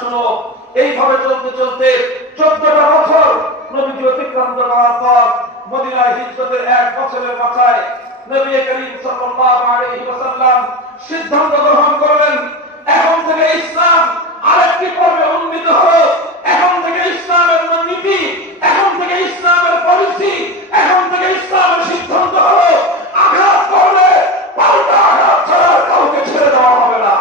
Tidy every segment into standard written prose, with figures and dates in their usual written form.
শুনো। এইভাবে চলতে চলতে 14টা বছর নবীজি অতিক্রান্ত করার পর মদিনায় হিজরতের 1 বছরের মাথায় নবী করিম সাল্লাল্লাহু আলাইহি ওয়াসাল্লাম সিদ্ধান্ত গ্রহণ করলেন, এখন থেকে ইসলাম আরেকটি পর্বে উন্নীত হলো। এখন থেকে ইসলামের নীতি, এখন থেকে ইসলামের পলিসি, এখন থেকে ইসলামের সিদ্ধান্ত হলো আঘাত করলে পাল্টা আঘাত ছাড়া কাউকে ছেড়ে দেওয়া হবে না।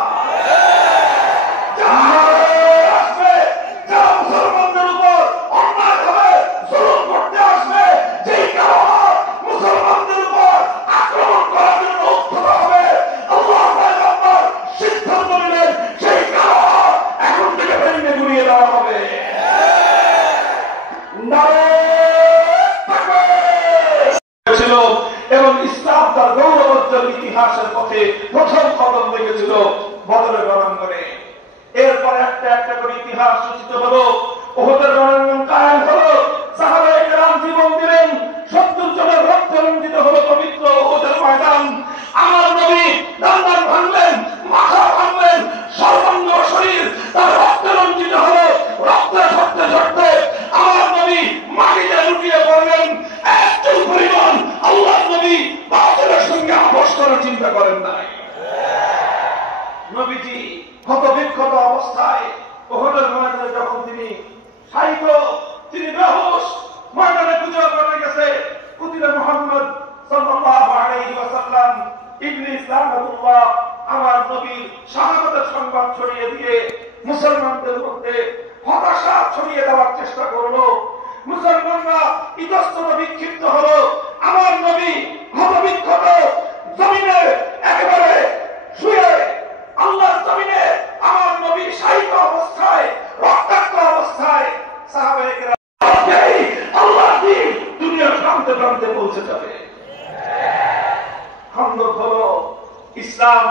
মুসলমানদের উপর অন্যায়ভাবে জুলুম করতে আসবে, যেই কারণে মুসলমানদের উপর আক্রমণ করার জন্য উদ্যত হবে, আল্লাহ পয়গম্বর সিদ্ধান্ত নিলেন সেই কারণে এখন থেকে ভেঙে গুড়িয়ে দেওয়া হবে। ছিল এবং ইসলাম তার গৌরবোজ্জ্বল ইতিহাসের পথে প্রথম কদম রেখেছিল বদরের রণাঙ্গনে। এরপর একটা একটা করে ইতিহাস সূচিত হলো, উহুদের রণাঙ্গন কায়েম হলো, সাহাবায়ে কেরাম জীবন দিলেন, 70 জনের রক্তে রঞ্জিত হলো পবিত্র উহুদের ময়দান। আমার নবী দান্দান ভাঙলেন, মাথা ভাঙলেন, সর্বাঙ্গ শরীর তার রক্তে রঞ্জিত হলো। রক্তে ঝরতে ঝরতে আমার নবী মাটিতে লুটিয়ে পড়লেন। একটু পরিমাণ আল্লাহর নবী বাতিলের সঙ্গে আপোষ করার চিন্তা করেন নাই। নবীজি ক্ষতবিক্ষত অবস্থায় উহুদের ময়দানে যখন তিনি শায়িত, তিনি বেহুশ, ময়দানে পূজা করে গেছে। কুতিলা মুহাম্মদ সাল্লাল্লাহু আলাইহি ওয়াসাল্লাম ইবনে ইসলামুল্লাহ আমার নবীর শাহাদাতের সংবাদ ছড়িয়ে দিয়ে মুসলমানদের মধ্যে হতাশা ছড়িয়ে দেওয়ার চেষ্টা করলো। মুসলমানরা ইতস্তত বিক্ষিপ্ত হলো। আমার নবী ক্ষতবিক্ষত জমিনে একেবারে শুয়ে, আল্লাহর জমিনে আমার নবী শায়িত অবস্থায়, রক্তাক্ত অবস্থায়। সাহাবায়ে কেরাম আল্লাহর দ্বীন দুনিয়ার প্রান্তে প্রান্তে পৌঁছে যাবে। খন্দক হলো ইসলাম